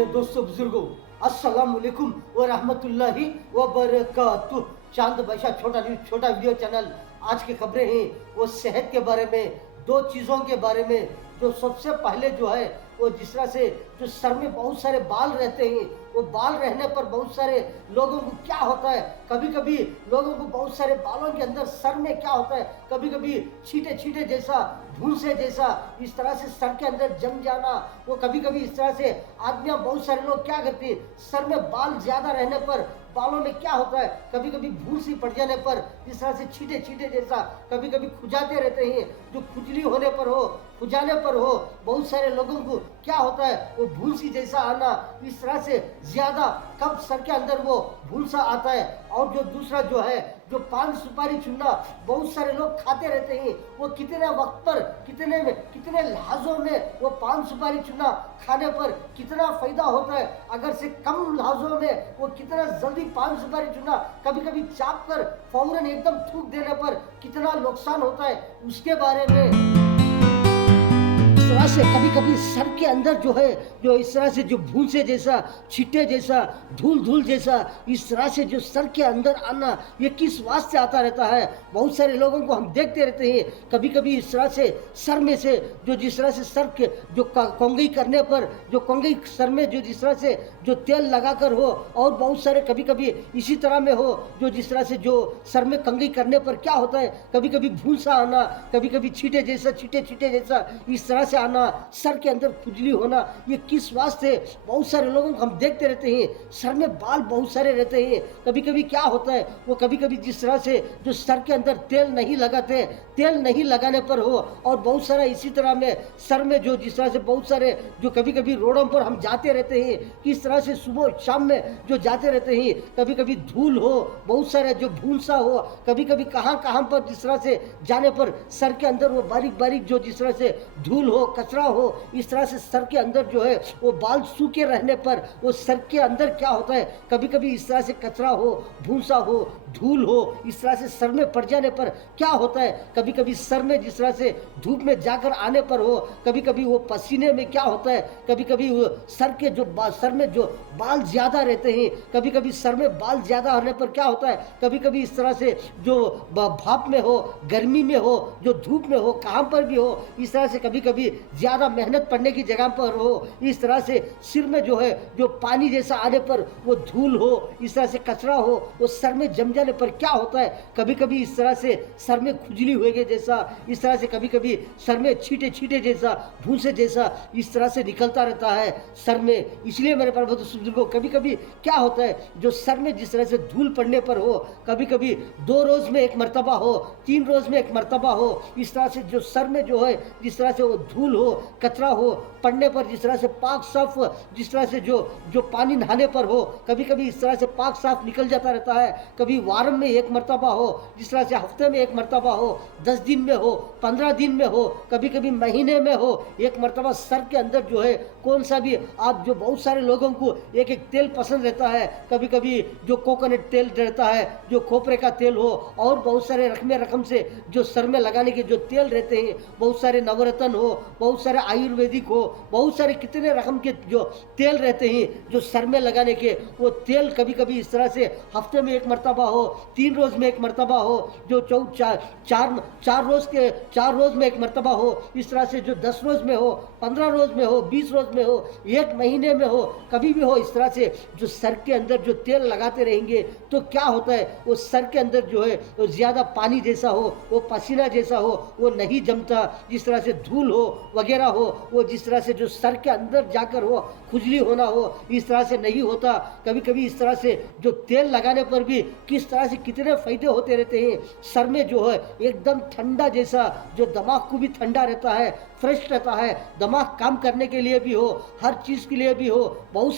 मेरे दोस्तों बुजुर्गों, अस्सलाम वालेकुम व रहमतुल्लाहि व बरकातुह। चांद बादशाह छोटा न्यूज छोटा वीडियो चैनल। आज की खबरें हैं वो सेहत के बारे में, दो चीज़ों के बारे में। जो सबसे पहले जो है वो जिस तरह से जो सर में बहुत सारे बाल रहते हैं, वो बाल रहने पर बहुत सारे लोगों को क्या होता है, कभी कभी लोगों को बहुत सारे बालों के अंदर सर में क्या होता है, कभी कभी छींटे छींटे जैसा, भूसे जैसा, इस तरह से सर के अंदर जम जाना। वो कभी कभी इस तरह से आदमियां, बहुत सारे लोग क्या करते हैं, सर में बाल ज्यादा रहने पर बालों में क्या होता है, कभी कभी भूसी पड़ जाने पर इस तरह से छींटे छींटे जैसा कभी कभी खुजाते रहते हैं। जो खुजली होने पर हो, खुजाने पर हो, बहुत सारे लोगों को क्या होता है, वो भूसी जैसा आना, इस तरह से ज्यादा कब सर के अंदर वो भूसा आता है। और जो दूसरा जो है, जो पान सुपारी चुनना बहुत सारे लोग खाते रहते हैं, वो कितने वक्त पर, कितने लहजों में वो पान सुपारी चुनना खाने पर कितना फायदा होता है, अगर से कम लहजों में वो कितना जल्दी पान सुपारी चुनना कभी कभी चाप कर फौरन एकदम थूक देने पर कितना नुकसान होता है, उसके बारे में। इस तरह से कभी कभी सर के अंदर जो है, जो इस तरह से जो भूसे जैसा, छिट्टे जैसा, धूल धूल जैसा, इस तरह से जो सर के अंदर आना, ये किस वास्ते आता रहता है। बहुत सारे लोगों को हम देखते रहते हैं, कभी कभी इस तरह से सर में से जो जिस तरह से सर के जो कंघी करने पर, जो कंघी सर में जो जिस तरह से जो तेल लगाकर हो, और बहुत सारे कभी कभी इसी तरह में हो, जो जिस तरह से जो सर में कंघी करने पर क्या होता है, कभी कभी भूसा आना, कभी कभी छींटे जैसा, छींटे छींटे जैसा, इस तरह से आना, सर के अंदर खुजली होना, ये किस वास्ते। बहुत सारे लोगों को हम देखते रहते हैं, सर में बाल बहुत सारे रहते हैं, कभी कभी क्या होता है, वो कभी कभी जिस तरह से जो सर के अंदर तेल नहीं लगाते, तेल नहीं लगाने पर हो, और बहुत सारा इसी तरह में सर में जो जिस तरह से बहुत सारे जो कभी कभी रोडों पर हम जाते रहते हैं, किस तरह से सुबह शाम में जो जाते रहते हैं, कभी कभी धूल हो, बहुत सारे जो भूसा हो, कभी कभी कहाँ कहाँ पर जिस तरह से जाने पर सर के अंदर वो बारीक बारीक जो जिस तरह से धूल हो, कचरा हो, इस तरह से सर के अंदर जो है वो बाल सूखे रहने पर वो सर के अंदर क्या होता है, कभी कभी इस तरह से कचरा हो, भूसा हो, धूल हो, इस तरह से सर में पड़ जाने पर क्या होता है, कभी कभी सर में जिस तरह से धूप में जाकर आने पर हो, कभी कभी वो पसीने में क्या होता है, कभी कभी वो सर के जो सर में जो बाल ज्यादा रहते हैं, कभी कभी सर में बाल ज्यादा होने पर क्या होता है, कभी कभी इस तरह से जो भाप में हो, गर्मी में हो, जो धूप में हो, कहाँ पर भी हो, इस तरह से कभी कभी ज्यादा मेहनत पड़ने की जगह पर हो, इस तरह से सिर में जो है जो पानी जैसा आने पर वो धूल हो, इस तरह से कचरा हो, वो सर में जम जाने पर क्या होता है, कभी कभी इस तरह से सर में खुजली होगी जैसा, इस तरह से कभी कभी सर में छींटे छींटे जैसा, भूसे जैसा इस तरह से निकलता रहता है सर में। इसलिए मेरे पास बुजुर्गों, कभी कभी क्या होता है, जो सर में जिस तरह से धूल पड़ने पर हो, कभी कभी 2 रोज में एक मरतबा हो, 3 रोज में एक मरतबा हो, इस तरह से जो सर में जो है जिस तरह से वो धूल हो, कचरा हो पड़ने पर, जिस तरह से पाक साफ, जिस तरह से जो पानी नहाने पर हो, कभी कभी इस तरह से पाक साफ निकल जाता रहता है, कभी वारम में एक मरतबा हो, जिस तरह से हफ्ते में एक मरतबा हो, 10 दिन में हो, 15 दिन में हो, कभी कभी महीने में हो, एक मरतबा सर के अंदर जो है कौन सा भी आप, जो बहुत सारे लोगों को एक एक तेल पसंद रहता है, कभी कभी जो कोकोनट तेल रहता है, जो खोपरे का तेल हो, और बहुत सारे रकम से जो सर में लगाने के जो तेल रहते हैं, बहुत सारे नवरत्न हो, बहुत सारे आयुर्वेदिक हो, बहुत सारे कितने रकम के जो तेल रहते हैं जो सर में लगाने के, वो तेल कभी कभी इस तरह से हफ्ते में एक मरतबा हो, 3 रोज में एक मरतबा हो, जो चार रोज में एक मरतबा हो, इस तरह से जो 10 रोज में हो, 15 रोज में हो, 20 रोज में हो, 1 महीने में हो, कभी भी हो, इस तरह से जो सर के अंदर जो तेल लगाते रहेंगे तो क्या होता है, वो सर के अंदर जो है वो ज्यादा पानी जैसा हो, वो पसीना जैसा हो, वो नहीं जमता, जिस तरह से धूल हो वगैरह हो, वो जिस तरह से जो सर के अंदर जाकर हो, खुजली होना हो, इस तरह से नहीं होता। कभी कभी इस तरह से जो तेल लगाने पर भी किस तरह से कितने फायदे होते रहते हैं, सर में जो है एकदम ठंडा जैसा, जो दिमाग को भी ठंडा रहता है, फ्रेश रहता है, दिमाग काम करने के लिए भी हो, हर चीज के लिए भी हो, बहुत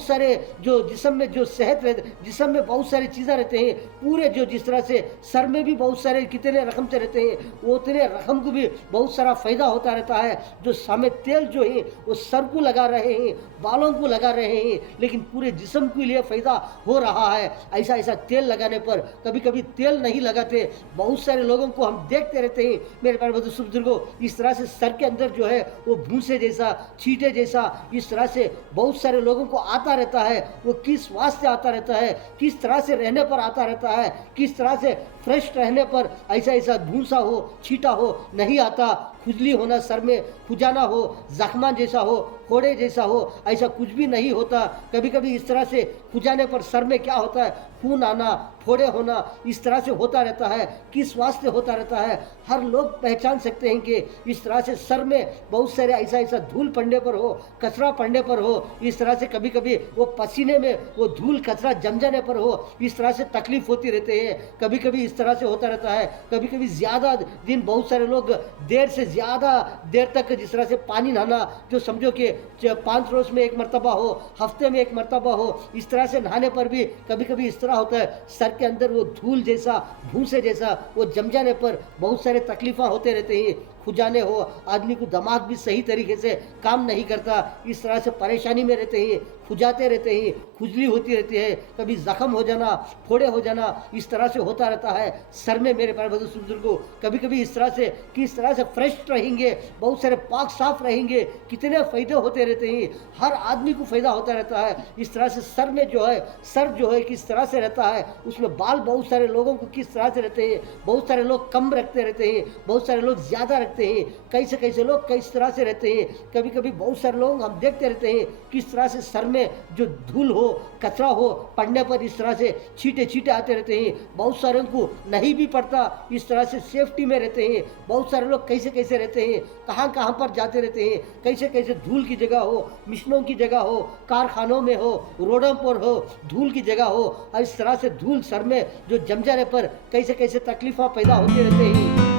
सारे जो जिस्म में जो सेहत रहते, जिस्म में बहुत सारी चीजें रहते हैं, पूरे जो जिस तरह से सर में भी बहुत सारे कितने रकम से रहते हैं, वो उतने रकम को भी बहुत सारा फायदा होता रहता है। जो सामे तेल जो है वो सर को लगा रहे हैं, बालों को लगा रहे हैं, लेकिन पूरे जिस्म के लिए फायदा हो रहा है। ऐसा तेल लगाने पर कभी कभी तेल नहीं लगाते, बहुत सारे लोगों को हम देखते रहते हैं मेरे प्यारे बुजुर्गों, इस तरह से से सर के अंदर जो है वो भूसे जैसा, छींटे जैसा, इस तरह से बहुत सारे लोगों को आता रहता है। वो किस वास्ते आता रहता है, किस तरह से रहने पर आता रहता है, किस तरह से फ्रेश रहने पर ऐसा ऐसा भूसा हो, छींटा हो नहीं आता। खुजली होना, सर में खुजाना हो, जख्मा जैसा हो, फोड़े जैसा हो, ऐसा कुछ भी नहीं होता। कभी कभी इस तरह से खुजाने पर सर में क्या होता है, खून आना, फोड़े होना, इस तरह से होता रहता है। किस वास्ते होता रहता है, हर लोग पहचान सकते हैं कि इस तरह से सर में बहुत सारे ऐसा ऐसा धूल पड़ने पर हो, कचरा पड़ने पर हो, इस तरह से कभी कभी वो पसीने में वो धूल कचरा जम जाने पर हो, इस तरह से तकलीफ होती रहती है। कभी कभी इस तरह से होता रहता है। कभी कभी ज़्यादा दिन बहुत सारे लोग देर से ज़्यादा देर तक जिस तरह से पानी नहाना, जो समझो कि 5 रोज़ में एक मरतबा हो, हफ्ते में एक मरतबा हो, इस तरह से नहाने पर भी कभी कभी इस तरह होता है, सर के अंदर वो धूल जैसा, भूसे जैसा वो जम जाने पर बहुत सारे तकलीफ़ा होते रहते हैं। खुजाने हो, आदमी को दिमाग भी सही तरीके से काम नहीं करता, इस तरह से परेशानी में रहते हैं, खुजाते रहते हैं, खुजली होती रहती है, कभी जख्म हो जाना, फोड़े हो जाना, इस तरह से होता रहता है सर में। मेरे प्यारे बुजुर्गों, कभी कभी इस तरह से कि इस तरह से फ्रेश रहेंगे, बहुत सारे पाक साफ रहेंगे, कितने फ़ायदे होते रहते हैं, हर आदमी को फ़ायदा होता रहता है। इस तरह से सर में जो है, सर जो है किस तरह से रहता है, उसमें बाल बहुत सारे लोगों को किस तरह से रहते हैं, बहुत सारे लोग कम रखते रहते हैं, बहुत सारे लोग ज़्यादा रखते हैं, कैसे लोग किस तरह से रहते हैं। कभी कभी बहुत सारे लोग हम देखते रहते हैं किस तरह से सर में जो धूल हो, कचरा हो, पड़ने पर इस तरह से छींटे छींटे आते रहते हैं। बहुत सारे को नहीं भी पड़ता, इस तरह से सेफ्टी में रहते हैं। बहुत सारे लोग कैसे रहते हैं, कहाँ पर जाते रहते हैं, कैसे धूल की जगह हो, मिशनों की जगह हो, कारखानों में हो, रोडों पर हो, धूल की जगह हो, और इस तरह से धूल सर में जो जम जाने पर कैसे तकलीफा पैदा होते रहते हैं।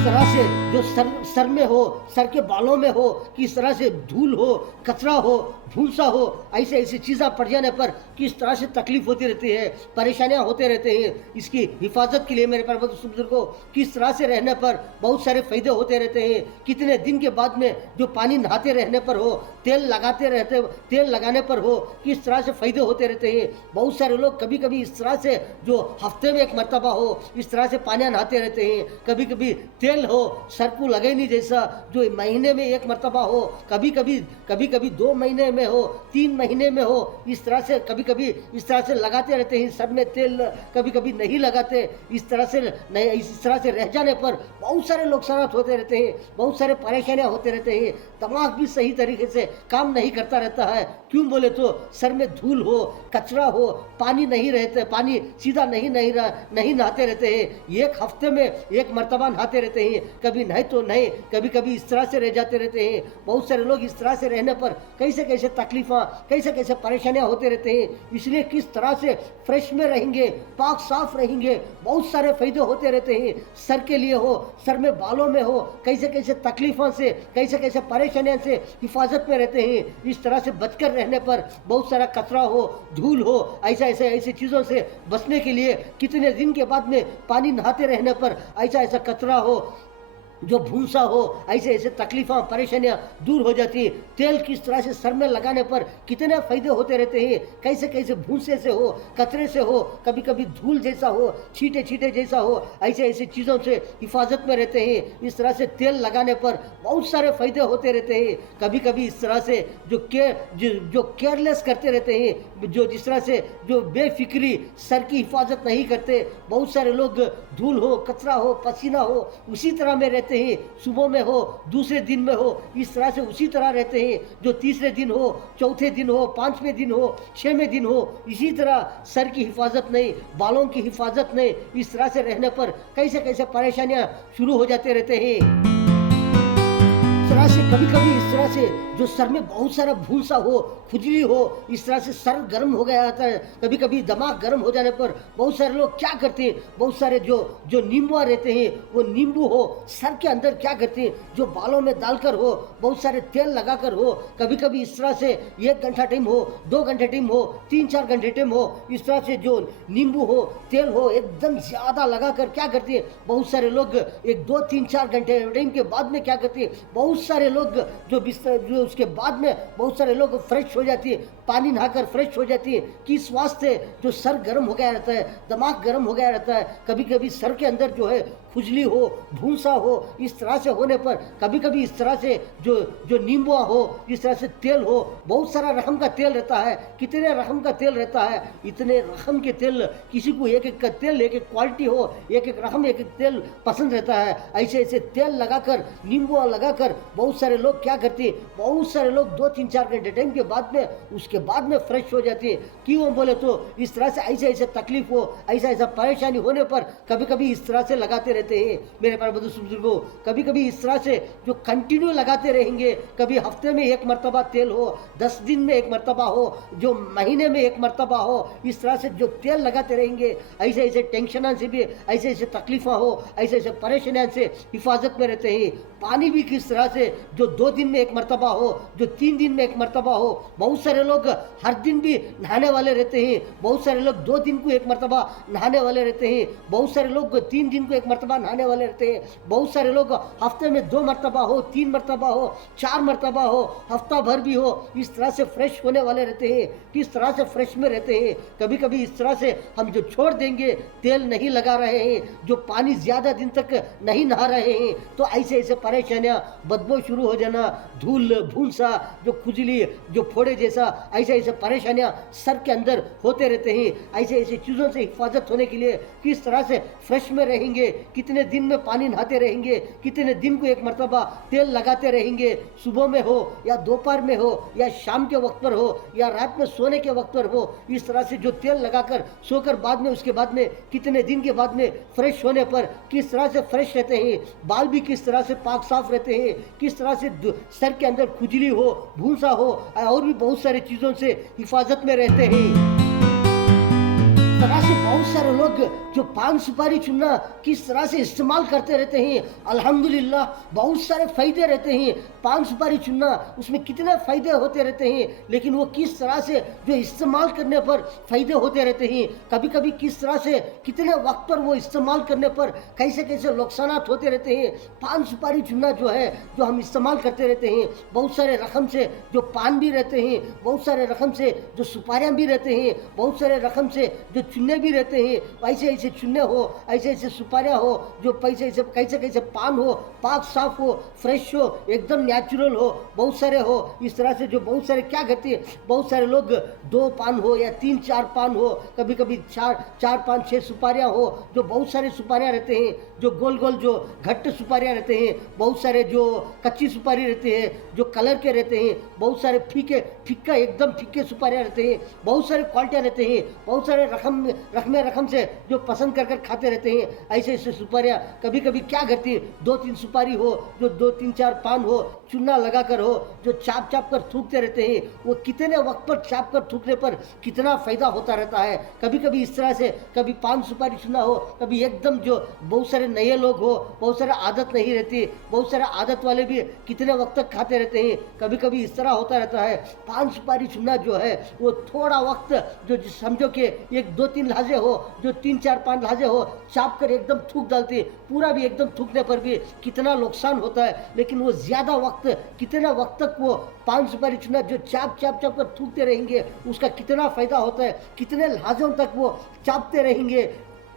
तरह से जो सर में हो, सर के बालों में हो, किस तरह से धूल हो, कचरा हो, भूसा हो, ऐसे चीज़ें पड़ जाने पर किस तरह से तकलीफ होती रहती है, परेशानियां होते रहते हैं। इसकी हिफाजत के लिए मेरे प्यारे बुजुर्गों, किस तरह से रहने पर बहुत सारे फ़ायदे होते रहते हैं। कितने दिन के बाद में जो पानी नहाते रहने पर हो, तेल लगाने पर हो, किस तरह से फ़ायदे होते रहते हैं। बहुत सारे लोग कभी कभी इस तरह से जो हफ्ते में एक मरतबा हो, इस तरह से पानी नहाते रहते हैं। कभी कभी तेल हो, सर को लगे नहीं जैसा, जो महीने में एक मरतबा हो, कभी कभी 2 महीने में हो, 3 महीने में हो, इस तरह से कभी कभी इस तरह से लगाते रहते हैं सर में तेल, कभी कभी नहीं लगाते। इस तरह से रह जाने पर बहुत सारे नुकसान होते रहते हैं, बहुत सारे परेशानियां होते रहते हैं। दिमाग भी सही तरीके से काम नहीं करता रहता है। क्यों बोले तो सर में धूल हो, कचरा हो, पानी नहीं रहते, पानी सीधा नहीं नहाते रहते हैं। एक हफ्ते में एक मरतबा नहाते रहते हैं, कभी नहीं तो नहीं, कभी इस तरह से रह जाते रहते हैं। बहुत सारे लोग इस तरह से रहने पर कैसे तकलीफा, कैसे परेशानियां होते रहते हैं। इसलिए किस तरह से फ्रेश में रहेंगे, पाक साफ रहेंगे, बहुत सारे फायदे होते रहते हैं। सर के लिए हो, सर में बालों में हो, कैसे तकलीफों से, कैसे परेशानियों से हिफाजत में रहते हैं। इस तरह से बचकर रहने पर बहुत सारा कचरा हो, धूल हो, ऐसी चीज़ों से बचने के लिए कितने दिन के बाद में पानी नहाते रहने पर ऐसा कचरा हो, जो भूसा हो, ऐसे तकलीफा परेशानियां दूर हो जाती हैं। तेल किस तरह से सर में लगाने पर कितने फायदे होते रहते हैं। कैसे भूसे से हो, कचरे से हो, कभी धूल जैसा हो, छींटे जैसा हो, ऐसे चीज़ों से हिफाजत में रहते हैं। इस तरह से तेल लगाने पर बहुत सारे फायदे होते रहते हैं। कभी इस तरह से जो केयरलेस करते रहते हैं, जो जिस तरह से जो बेफिक्री सर की हिफाजत नहीं करते, बहुत सारे लोग धूल हो, कचरा हो, पसीना हो, उसी तरह में रहते हैं। सुबह में हो, दूसरे दिन में हो, इस तरह से उसी तरह रहते हैं। जो तीसरे दिन हो, चौथे दिन हो, 5वें दिन हो, 6वें दिन हो, इसी तरह सर की हिफाजत नहीं, बालों की हिफाजत नहीं, इस तरह से रहने पर कैसे परेशानियां शुरू हो जाते रहते हैं। कभी इस तरह से जो सर में बहुत सारा भूसा हो, खुजली हो, इस तरह से सर गर्म हो गया आता है। कभी दिमाग गर्म हो जाने पर बहुत सारे लोग क्या करते हैं, बहुत सारे जो नींबू रहते हैं, वो नींबू हो सर के अंदर क्या करते हैं, जो बालों में डालकर हो, बहुत सारे तेल लगाकर हो, कभी इस तरह से 1 घंटा टाइम हो, 2 घंटे टाइम हो, 3-4 घंटे टाइम हो, इस तरह से जो नींबू हो, तेल हो, एकदम ज़्यादा लगाकर क्या करते हैं, बहुत सारे लोग 1, 2, 3, 4 घंटे टाइम के बाद में क्या करते हैं, बहुत सारे लोग जो उसके बाद में बहुत सारे लोग फ्रेश हो जाती है, पानी नहाकर फ्रेश हो जाती है। किस वास्ते, जो सर गर्म हो गया रहता है, दिमाग गर्म हो गया रहता है, कभी सर के अंदर जो है खुजली हो, भूसा हो, इस तरह से होने पर कभी कभी इस तरह से जो जो नींबुआ हो, इस तरह से तेल हो, बहुत सारा रकम का तेल रहता है, कितने रकम का तेल रहता है, इतने रकम के तेल, किसी को एक एक का तेल, एक एक क्वालिटी हो, एक एक रकम, एक एक तेल पसंद रहता है। ऐसे ऐसे तेल लगाकर, नींबुआ लगाकर बहुत सारे लोग क्या करते हैं, बहुत सारे लोग 2-3-4 घंटे टाइम के बाद में, उसके बाद में फ्रेश हो जाते हैं। क्यों बोले तो इस तरह से ऐसे ऐसे तकलीफ हो, ऐसा ऐसा परेशानी होने पर कभी कभी इस तरह से लगाते रहते हैं मेरे प्यारे बुजुर्गों। कभी कभी इस तरह से जो कंटिन्यू लगाते रहेंगे, कभी हफ्ते में एक मरतबा तेल हो, 10 दिन में एक मरतबा हो, जो महीने में एक मरतबा हो, इस तरह से जो तेल लगाते रहेंगे, ऐसे ऐसे टेंशन से भी, ऐसे ऐसे तकलीफा हो, ऐसे ऐसे परेशानियों से हिफाजत में रहते हैं। पानी भी किस तरह से जो 2 दिन में एक मरतबा हो, जो 3 दिन में एक मरतबा हो, बहुत सारे लोग हर दिन भी नहाने वाले रहते हैं, बहुत सारे लोग 2 दिन को एक मरतबा नहाने वाले रहते हैं, बहुत सारे लोग 3 दिन को एक मरतबा नहाने वाले रहते हैं, बहुत सारे लोग हफ्ते में 2 मरतबा हो, 3 मरतबा हो, 4 मरतबा हो, हफ्ता भर भी हो, इस तरह से फ्रेश होने वाले रहते हैं। किस तरह से फ्रेश में रहते हैं। कभी कभी इस तरह से हम जो छोड़ देंगे, तेल नहीं लगा रहे हैं, जो पानी ज़्यादा दिन तक नहीं नहा रहे हैं, तो ऐसे ऐसे परेशानियाँ, बदबू शुरू हो जाना, धूल भूसा, जो खुजली, जो फोड़े जैसा, ऐसे ऐसे परेशानियाँ सर के अंदर होते रहते हैं। ऐसे ऐसे चीज़ों से हिफाजत होने के लिए किस तरह से फ्रेश में रहेंगे, कितने दिन में पानी नहाते रहेंगे, कितने दिन को एक मरतबा तेल लगाते रहेंगे, सुबह में हो या दोपहर में हो या शाम के वक्त पर हो या रात में सोने के वक्त पर हो, इस तरह से जो तेल लगाकर सोकर बाद में, उसके बाद में कितने दिन के बाद में फ्रेश होने पर किस तरह से फ्रेश रहते हैं, बाल भी किस तरह से पाक साफ रहते हैं, किस तरह से सर के अंदर खुजली हो, भूसा हो, और भी बहुत सारी चीज़ों से हिफाजत में रहते हैं। तरह से बहुत सारे लोग जो पान सुपारी चुनना किस तरह से इस्तेमाल करते रहते हैं, अल्हम्दुलिल्लाह बहुत सारे फ़ायदे रहते हैं। पान सुपारी चुनना, उसमें कितने फ़ायदे होते रहते हैं, लेकिन वो किस तरह से जो इस्तेमाल करने पर फ़ायदे होते रहते हैं, कभी कभी किस तरह से कितने वक्त पर वो इस्तेमाल करने पर कैसे कैसे नुकसान होते रहते हैं। पान सुपारी चुनना जो है, जो हम इस्तेमाल करते रहते हैं, बहुत सारे रकम से जो पान भी रहते हैं, बहुत सारे रकम से जो सुपारियाँ भी रहते हैं, बहुत सारे रकम से जो चुन्ने भी रहते हैं, ऐसे ऐसे चुन्ने हो, ऐसे ऐसे सुपारियाँ हो, जो पैसे ऐसे कैसे कैसे पान हो, पाक साफ हो, फ्रेश हो, एकदम नेचुरल हो, बहुत सारे हो। इस तरह से जो बहुत सारे क्या करते हैं, बहुत सारे लोग 2 पान हो या 3-4 पान हो, कभी कभी 4-5-6 सुपारियाँ हो, जो बहुत सारे सुपारियाँ रहते हैं, जो गोल गोल जो घट्ट सुपारियाँ रहते हैं, बहुत सारे जो कच्ची सुपारी रहते हैं, जो कलर के रहते हैं, बहुत सारे फीका एकदम फीके सुपारियाँ रहते हैं, बहुत सारे क्वालिटियाँ रहते हैं, बहुत सारे रकम से जो पसंद कर खाते रहते हैं। ऐसे ऐसे सुपारियाँ कभी कभी क्या करती है, 2-3 सुपारी हो, जो 2-3-4 पान हो, चूना लगा कर हो, जो चाप कर थूकते रहते हैं, वो कितने वक्त पर चाप कर थूकने पर कितना फ़ायदा होता रहता है। कभी कभी इस तरह से कभी पान सुपारी चुना हो, कभी एकदम जो बहुत सारे नए लोग हो, बहुत सारे आदत नहीं रहती, बहुत सारे आदत वाले भी कितने वक्त तक खाते रहते हैं। कभी कभी इस तरह होता रहता है, पान सुपारी चुनना जो है वो थोड़ा वक्त, जो समझो कि 1-2-3 लाजे हो, जो 3-4-5 लाजे हो, चाप कर एकदम थूक डालते, पूरा भी एकदम थूकने पर भी कितना नुकसान होता है। लेकिन वो ज़्यादा वक्त, कितना वक्त तक वो पान सुपारी चुना जो चाप कर थूकते रहेंगे, उसका कितना फ़ायदा होता है, कितने लाजों तक वो चापते रहेंगे,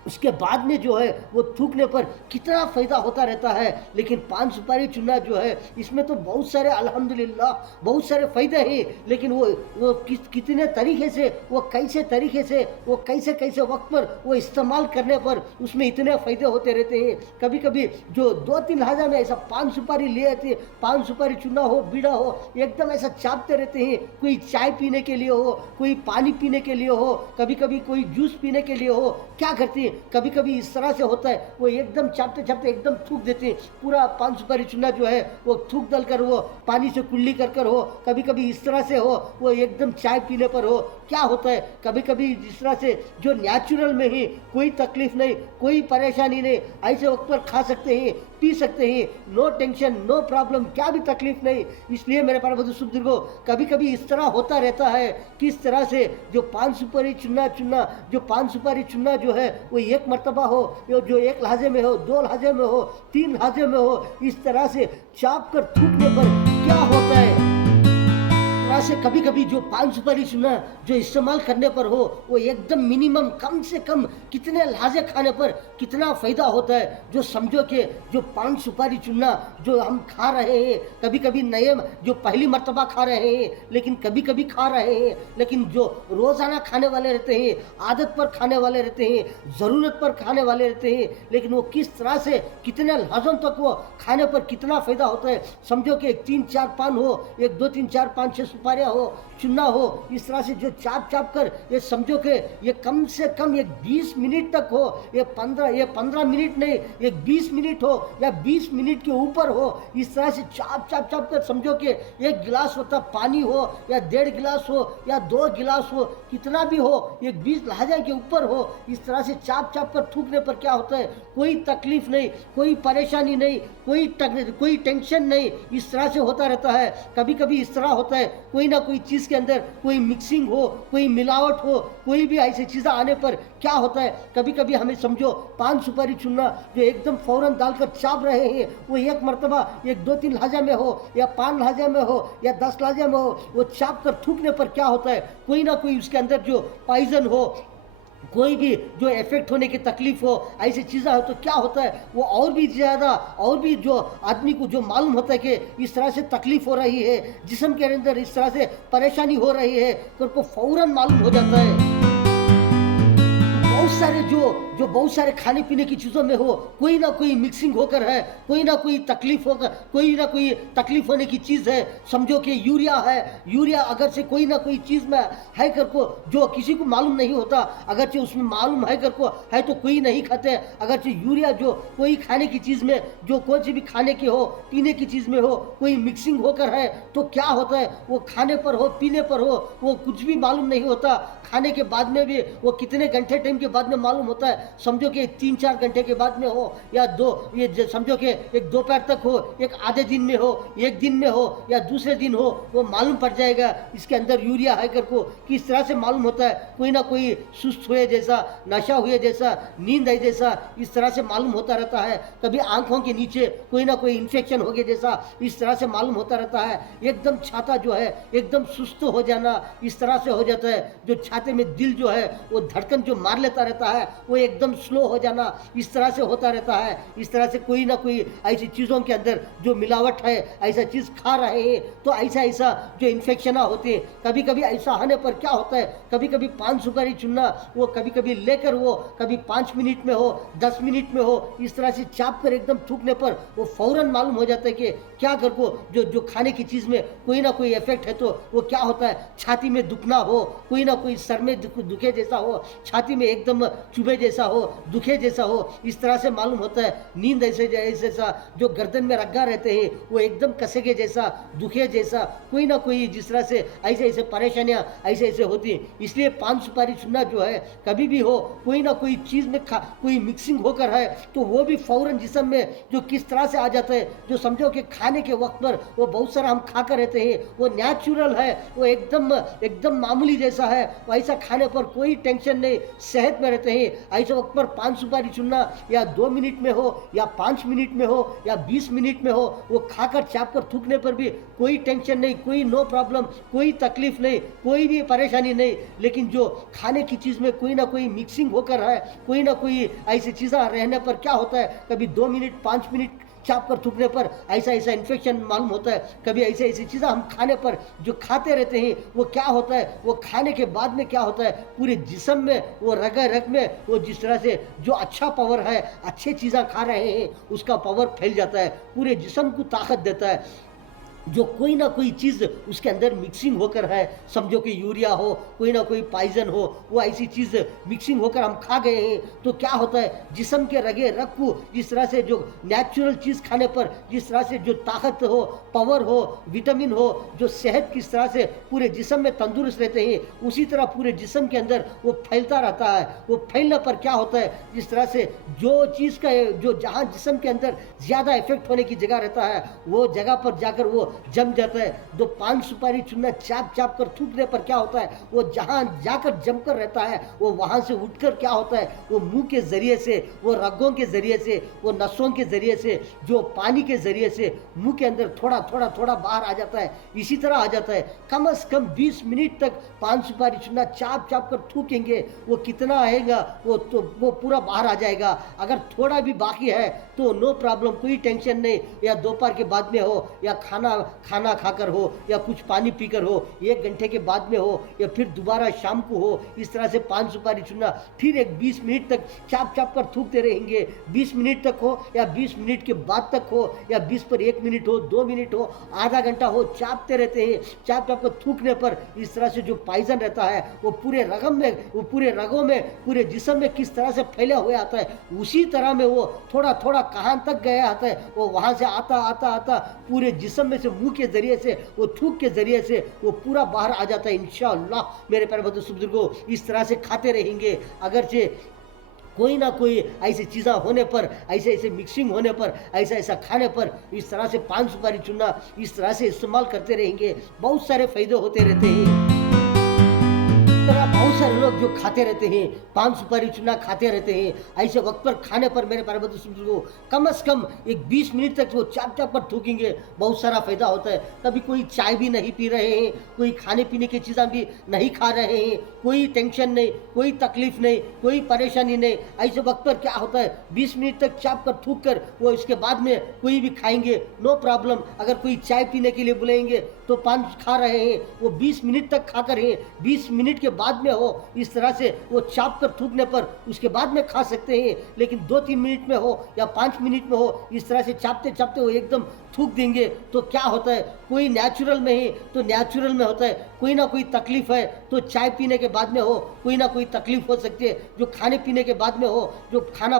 उसके बाद में जो है वो थूकने पर कितना फ़ायदा होता रहता है। लेकिन पान सुपारी चुनना जो है, इसमें तो बहुत सारे अल्हम्दुलिल्लाह बहुत सारे फ़ायदे हैं, लेकिन वो कितने तरीके से, वो कैसे तरीके से, वो कैसे कैसे वक्त पर वो इस्तेमाल करने पर उसमें इतने फ़ायदे होते रहते हैं। कभी कभी जो 2-3 लाजा में ऐसा पान सुपारी ले आते हैं, पान सुपारी चुना हो, बीड़ा हो, एकदम ऐसा चापते रहते हैं। कोई चाय पीने के लिए हो, कोई पानी पीने के लिए हो, कभी कभी कोई जूस पीने के लिए हो, क्या करती है, कभी कभी इस तरह से होता है, वो एकदम चापते एकदम थूक देते हैं। पूरा पान सुपारी चुना जो है वो थूक डालकर वो पानी से कुल्ली कर हो, कभी कभी इस तरह से हो, वो एकदम चाय पीने पर हो। क्या होता है, कभी कभी इस तरह से जो नेचुरल में ही कोई तकलीफ नहीं, कोई परेशानी नहीं, ऐसे वक्त पर खा सकते हैं, पी सकते हैं, नो टेंशन, नो प्रॉब्लम, क्या भी तकलीफ नहीं। इसलिए मेरे पास बुजुर्गों, कभी कभी इस तरह होता रहता है, किस तरह से जो पान सुपारी चुनना जो पान सुपारी चुनना जो है वो एक मरतबा हो, जो 1 लहजे में हो, 2 लहजे में हो, 3 लहजे में हो, इस तरह से चाप कर थूकने पर क्या होता है, तरह से कभी कभी जो पान सुपारी चूना जो इस्तेमाल करने पर हो वो एकदम मिनिमम कम से कम कितने लहाजे खाने पर कितना फ़ायदा होता है, जो समझो कि जो पान सुपारी चूना जो हम खा रहे हैं, कभी कभी नए जो पहली मर्तबा खा रहे हैं, लेकिन कभी कभी खा रहे हैं, लेकिन जो रोज़ाना खाने वाले रहते हैं, आदत पर खाने वाले रहते हैं, ज़रूरत पर खाने वाले रहते हैं, लेकिन वो किस तरह से कितने लहज़ों तक वो खाने पर कितना फ़ायदा होता है। समझो कि एक 3-4 पान हो, 1 2 3 4 5 6 सुपारियाँ हो, चुना हो, इस तरह से जो चाप चाप कर ये समझो कि ये कम से कम एक 20 मिनट तक हो, ये 15 मिनट नहीं, एक 20 मिनट हो या 20 मिनट के ऊपर हो, इस तरह से चाप चाप चाप कर समझो कि 1 गिलास होता पानी हो या 1.5 गिलास हो या 2 गिलास हो, कितना भी हो, एक 20 लहजा के ऊपर हो, इस तरह से चाप चाप कर थूकने पर क्या होता है, कोई तकलीफ नहीं, कोई परेशानी नहीं, कोई टेंशन नहीं, इस तरह से होता रहता है। कभी कभी इस तरह होता है, कोई ना कोई चीज़ के अंदर कोई मिक्सिंग हो, कोई मिलावट हो, कोई भी ऐसी चीज़ें आने पर क्या होता है, कभी कभी हमें समझो पान सुपारी चुनना जो एकदम फौरन डालकर चाप रहे हैं, वो एक मरतबा 1 2 3 लहजा में हो या 5 लहजा में हो या 10 लहजा में हो, वो चाप कर थूकने पर क्या होता है, कोई ना कोई उसके अंदर जो पॉइजन हो, कोई भी जो इफेक्ट होने की तकलीफ हो, ऐसी चीज़ें हो तो क्या होता है, वो और भी ज़्यादा और भी जो आदमी को जो मालूम होता है कि इस तरह से तकलीफ हो रही है, जिस्म के अंदर इस तरह से परेशानी हो रही है, तो उनको फ़ौरन मालूम हो जाता है। बहुत सारे जो बहुत सारे खाने पीने की चीज़ों में हो, कोई ना कोई मिक्सिंग होकर है, कोई ना कोई तकलीफ होकर, कोई ना कोई तकलीफ होने की चीज़ है। समझो कि यूरिया है, यूरिया अगर से कोई ना कोई चीज़ में है कर को जो किसी को मालूम नहीं होता, अगर से उसमें मालूम है कर को है तो कोई नहीं खाते, अगर से यूरिया जो कोई खाने की चीज़ में जो कौन सी भी खाने की हो, पीने की चीज़ में हो, कोई मिक्सिंग होकर है तो क्या होता है, वो खाने पर हो, पीने पर हो, वो कुछ भी मालूम नहीं होता, खाने के बाद में भी वो कितने घंटे टाइम के बाद में मालूम होता है। समझो कि 3-4 घंटे के बाद में हो या समझो कि एक दोपहर तक हो, एक आधे दिन में हो, एक दिन में हो या दूसरे दिन हो, वो मालूम पड़ जाएगा इसके अंदर यूरिया है कर को। किस तरह से मालूम होता है, कोई ना कोई सुस्त हुए जैसा, नशा हुए जैसा, नींद आई जैसा, इस तरह से मालूम होता रहता है। कभी आंखों के नीचे कोई ना कोई इन्फेक्शन हो गया जैसा, इस तरह से मालूम होता रहता है। एकदम छाता जो है एकदम सुस्त हो जाना, इस तरह से हो जाता है। जो छाते में दिल जो है वो धड़कन जो मार लेता रहता है, वो एकदम स्लो हो जाना, इस तरह से होता रहता है। इस तरह से कोई ना कोई ऐसी चीज़ों के अंदर जो मिलावट है, ऐसा चीज़ खा रहे हैं तो ऐसा जो इन्फेक्शन होते हैं। कभी कभी ऐसा होने पर क्या होता है, कभी कभी पान सुपारी चुनना वो कभी कभी लेकर वो कभी 5 मिनट में हो, 10 मिनट में हो, इस तरह से चाप कर एकदम थूकने पर वो फौरन मालूम हो जाता है कि क्या कर को जो खाने की चीज़ में कोई ना कोई इफेक्ट है। तो वो क्या होता है, छाती में दुखना हो, कोई ना कोई सर में दुखे जैसा हो, छाती में एकदम चुभे जैसा हो, दुखे जैसा हो, इस तरह से मालूम होता है। नींद ऐसा जो गर्दन में रग्गा रहते हैं वो एकदम कसेगे जैसा, दुखे जैसा, कोई ना कोई जिस तरह से ऐसे परेशानियां ऐसे होती हैं। इसलिए पान सुपारी चुनना जो है कभी भी हो, कोई ना कोई चीज़ में कोई मिक्सिंग होकर है तो वो भी फौरन जिस्म में जो किस तरह से आ जाता है। जो समझो कि खाने के वक्त पर वो बहुत सारा हम खाकर रहते हैं, वो नेचुरल है, वो एकदम मामूली जैसा है, वैसा खाने पर कोई टेंशन नहीं, सेहत में रहते हैं। ऐसे वक्त पर पान सुपारी चुनना या 2 मिनट में हो या 5 मिनट में हो या 20 मिनट में हो, वो खाकर चाप कर थूकने पर भी कोई टेंशन नहीं, कोई नो प्रॉब्लम, कोई तकलीफ नहीं, कोई भी परेशानी नहीं। लेकिन जो खाने की चीज़ में कोई ना कोई मिक्सिंग होकर है, कोई ना कोई ऐसी चीज़ें रहने पर क्या होता है, कभी 2 मिनट 5 मिनट चाप कर थूकने पर ऐसा इन्फेक्शन मालूम होता है। कभी ऐसी चीज़ें हम खाने पर जो खाते रहते हैं वो क्या होता है, वो खाने के बाद में क्या होता है, पूरे जिस्म में वो रग में वो जिस तरह से जो अच्छा पावर है, अच्छे चीज़ें खा रहे हैं उसका पावर फैल जाता है, पूरे जिस्म को ताकत देता है। जो कोई ना कोई चीज़ उसके अंदर मिक्सिंग होकर है, समझो कि यूरिया हो, कोई ना कोई पॉइजन हो, वो ऐसी चीज़ मिक्सिंग होकर हम खा गए हैं तो क्या होता है, जिस्म के रगे रग को जिस तरह से जो नेचुरल चीज़ खाने पर जिस तरह से जो ताकत हो, पावर हो, विटामिन हो, जो सेहत किस तरह से पूरे जिस्म में तंदुरुस्त रहते हैं, उसी तरह पूरे जिस्म के अंदर वो फैलता रहता है। वो फैलने पर क्या होता है, जिस तरह से जो चीज़ का जो जहाँ जिस्म के अंदर ज़्यादा इफेक्ट होने की जगह रहता है वो जगह पर जाकर वो जम जाता है। जो पान सुपारी चुन्ना चाप चाप कर थूकने पर क्या होता है, वो जहाँ जाकर जमकर रहता है, वो वहाँ से उठकर क्या होता है, वो मुंह के जरिए से, वो रगों के जरिए से, वो नसों के जरिए से, जो पानी के जरिए से मुंह के अंदर थोड़ा थोड़ा थोड़ा बाहर आ जाता है। इसी तरह आ जाता है। कम से कम 20 मिनट तक पान सुपारी चुन्ना चाप चाप कर थूकेंगे, वो कितना आएगा, वो पूरा बाहर आ जाएगा। अगर थोड़ा भी बाकी है तो नो प्रॉब्लम, कोई टेंशन नहीं। या दोपहर के बाद में हो, या खाना खाकर हो, या कुछ पानी पीकर हो, 1 घंटे के बाद में हो, या फिर दोबारा शाम को हो, इस तरह से पान सुपारी चुनना फिर एक 20 मिनट तक चाप चाप कर थूकते रहेंगे। 20 मिनट तक हो या 20 मिनट के बाद तक हो, या 20 पर 1 मिनट हो, 2 मिनट हो, आधा घंटा हो, चापते रहते हैं। चाप चाप कर थूकने पर इस तरह से जो पॉइजन रहता है वो पूरे रगम में, वो पूरे रगों में, पूरे जिस्म में किस तरह से फैला हुआ आता है, उसी तरह में वो थोड़ा थोड़ा कहाँ तक गया आता है, वो वहाँ से आता आता आता पूरे जिस्म में से, मुंह के जरिए से, वो थूक के जरिए से वो पूरा बाहर आ जाता है। इंशाअल्लाह मेरे प्यारे बुजुर्गों, इस तरह से खाते रहेंगे। अगरचे कोई ना कोई ऐसी चीज़ें होने पर, ऐसे ऐसे मिक्सिंग होने पर, ऐसा ऐसा खाने पर, इस तरह से पान सुपारी चुनना इस तरह से इस्तेमाल करते रहेंगे, बहुत सारे फायदे होते रहते हैं। तरह बहुत सारे लोग जो खाते रहते हैं, पान सुपारी चुना खाते रहते हैं, ऐसे वक्त पर खाने पर मेरे प्यारे बुजुर्गों कम से कम एक 20 मिनट तक वो चाप चाप पर थूकेंगे, बहुत सारा फायदा होता है। कभी कोई चाय भी नहीं पी रहे हैं, कोई खाने पीने की चीज़ें भी नहीं खा रहे हैं, कोई टेंशन नहीं, कोई तकलीफ नहीं, कोई परेशानी नहीं, ऐसे वक्त पर क्या होता है, 20 मिनट तक चाप कर थूक कर वो इसके बाद में कोई भी खाएंगे, नो प्रॉब्लम। अगर कोई चाय पीने के लिए बुलाएंगे तो पान खा रहे हैं, वो 20 मिनट तक खाकर हैं, 20 मिनट के बाद में हो, इस तरह से वो चाप कर थूकने पर उसके बाद में खा सकते हैं। लेकिन 2-3 मिनट में हो या 5 मिनट में हो, इस तरह से चापते चापते वो एकदम थूक देंगे तो क्या होता है, कोई नेचुरल में है तो नेचुरल में होता है, कोई ना कोई तकलीफ है तो चाय पीने के बाद में हो, कोई ना कोई तकलीफ हो सकती है, जो खाने पीने के बाद में हो, जो खाना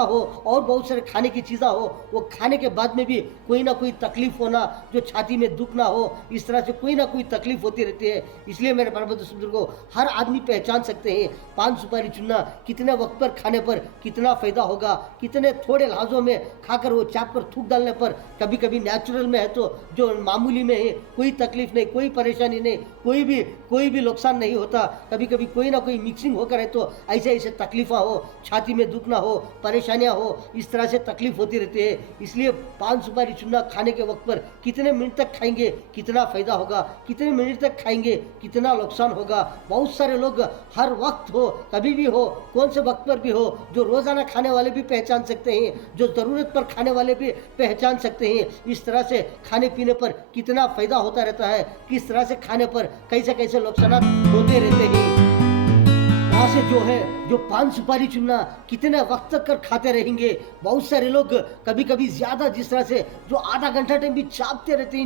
हो और बहुत सारे खाने की चीज़ें हो, वो खाने के बाद में भी कोई ना कोई तकलीफ होना, जो छाती में दुखना हो, इस तरह से कोई ना कोई तकलीफ होती रहती है। इसलिए मेरे प्यारे बुजुर्गों हर आदमी पहचान सकते हैं पान सुपारी चुनना कितने वक्त पर खाने पर कितना फायदा होगा, कितने थोड़े लहजों में खाकर वो चाप कर थूक डालने पर। कभी कभी नेचुरल में है तो जो मामूली में है, कोई तकलीफ नहीं, कोई परेशानी नहीं, कोई भी नुकसान नहीं होता। कभी कभी कोई ना कोई मिक्सिंग होकर है तो ऐसे ऐसे तकलीफें हो, छाती में दुखना हो, परेशानियां हो, इस तरह से तकलीफ होती रहती है। इसलिए पान सुपारी चुनना खाने के वक्त पर कितने मिनट तक खाएंगे कितना फायदा होगा, कितने मिनट तक खाएंगे कितना नुकसान होगा। बहुत सारे लोग हर वक्त हो, कभी भी हो, कौन से वक्त पर भी हो, जो रोजाना खाने वाले भी पहचान सकते हैं, जो जरूरत पर खाने वाले भी पहचान सकते हैं। इस तरह से खाने पीने पर कितना फायदा होता रहता है, किस तरह से खाने पर कैसे कैसे नुकसान होते रहते हैं। यहाँ से जो है, जो पान सुपारी चुनना कितने वक्त तक कर खाते रहेंगे। बहुत सारे लोग कभी कभी ज़्यादा, जिस तरह से जो आधा घंटा टाइम भी चापते रहते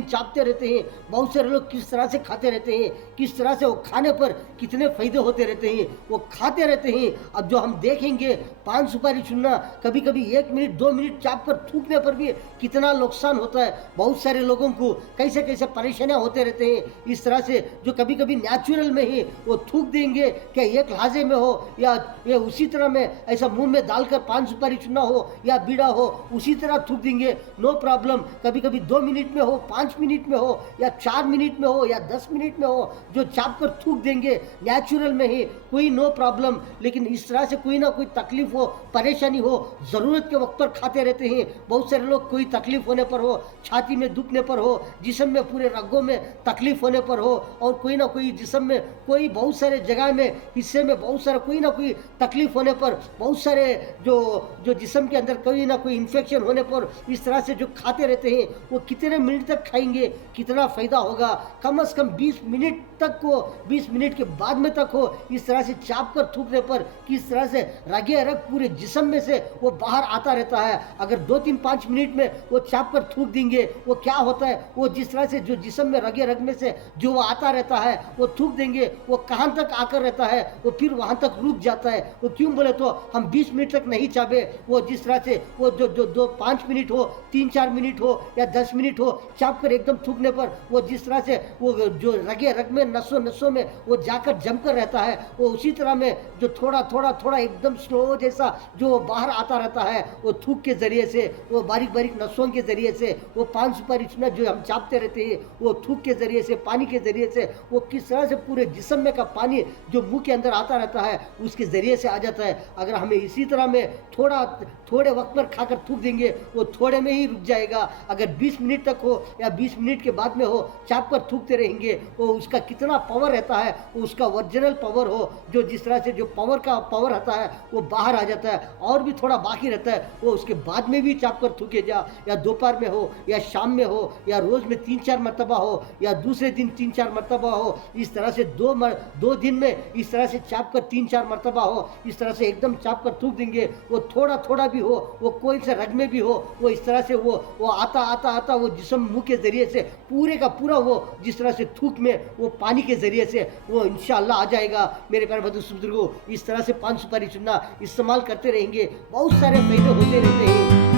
हैं। बहुत सारे लोग किस तरह से खाते रहते हैं, किस तरह से वो खाने पर कितने फायदे होते रहते हैं, वो खाते रहते हैं। अब जो हम देखेंगे पान सुपारी चुनना कभी कभी 1 मिनट 2 मिनट चाप कर थूकने पर भी कितना नुकसान होता है। बहुत सारे लोगों को कैसे कैसे परेशानियाँ होते रहते हैं। इस तरह से जो कभी कभी नेचुरल में ही वो थूक देंगे, क्या एक लहाजे में हो या ये उसी तरह में ऐसा मुंह में डालकर पान सुपारी चुनना हो या बीड़ा हो, उसी तरह थूक देंगे, नो प्रॉब्लम। कभी कभी 2 मिनट में हो, 5 मिनट में हो, या 4 मिनट में हो, या 10 मिनट में हो, जो चाप कर थूक देंगे नेचुरल में ही, कोई नो प्रॉब्लम। लेकिन इस तरह से कोई ना कोई तकलीफ हो, परेशानी हो, ज़रूरत के वक्त पर खाते रहते हैं। बहुत सारे लोग कोई तकलीफ होने पर हो, छाती में दुखने पर हो, जिस्म में पूरे रगों में तकलीफ होने पर हो, और कोई ना कोई जिस्म में कोई बहुत सारे जगह में हिस्से में बहुत सारा कोई ना कोई तकलीफ होने पर, बहुत सारे जो जिस्म के अंदर कोई ना कोई इन्फेक्शन होने पर, इस तरह से जो खाते रहते हैं, वो कितने मिनट तक खाएंगे कितना फायदा होगा। कम से कम 20 मिनट तक को, 20 मिनट के बाद में तक हो, इस तरह से चाप कर थूकने पर किस तरह से रगे रग पूरे जिस्म में से वो बाहर आता रहता है। अगर 2-3-5 मिनट में वो चाप कर थूक देंगे, वो क्या होता है, वो जिस तरह से जो जिस्म में रगे रग में से जो वो आता रहता है, वो थूक देंगे, वो कहाँ तक आकर रहता है, वो फिर वहाँ तक रुक जाता है। वो क्यों बोले तो हम 20 मिनट तक नहीं चाहे, वो जिस तरह से वो जो 5 मिनट हो, 3-4 मिनट हो या 10 मिनट हो, चाप कर एकदम थूकने पर वो जिस तरह से वो जो रगे रग में नसों नसों में वो जाकर जमकर रहता है, वो उसी तरह में जो थोड़ा थोड़ा थोड़ा एकदम स्लो जैसा जो बाहर आता रहता है, वो थूक के ज़रिए से, वो बारीक बारीक नसों के ज़रिए से, वो पान सुपारी चूना जो हम चापते रहते हैं, वो थूक के ज़रिए से, पानी के ज़रिए से, वो किस तरह से पूरे जिस्म में का पानी जो मुंह के अंदर आता रहता है उसके ज़रिए से आ जाता है। अगर हमें इसी तरह में थोड़े वक्त पर खाकर थूक देंगे, वो थोड़े में ही रुक जाएगा। अगर 20 मिनट तक हो या 20 मिनट के बाद में हो, चाप कर थूकते रहेंगे, वो उसका कितना पावर रहता है, वो उसका ओरिजिनल पावर हो, जो जिस तरह से जो पावर का पावर रहता है वो बाहर आ जाता है, और भी थोड़ा बाकी रहता है, वो उसके बाद में भी चाप कर थूके जा, या दोपहर में हो या शाम में हो या रोज़ में 3-4 मरतबा हो या दूसरे दिन 3-4 मरतबा हो, इस तरह से 2 दिन में इस तरह से चाप कर 3-4 मरतबा हो, इस तरह से एकदम चाप कर थूक देंगे। वो थोड़ा थोड़ा भी हो, वो कोई से रग में भी हो, वो इस तरह से वो आता आता आता वो जिस्म मुंह के ज़रिए से पूरे का पूरा वो जिस तरह से थूक में वो पानी के ज़रिए से वो इंशाअल्लाह आ जाएगा। मेरे प्यारे बुजुर्गों, इस तरह से पान सुपारी चुनना इस्तेमाल करते रहेंगे, बहुत सारे फायदे होते रहते हैं।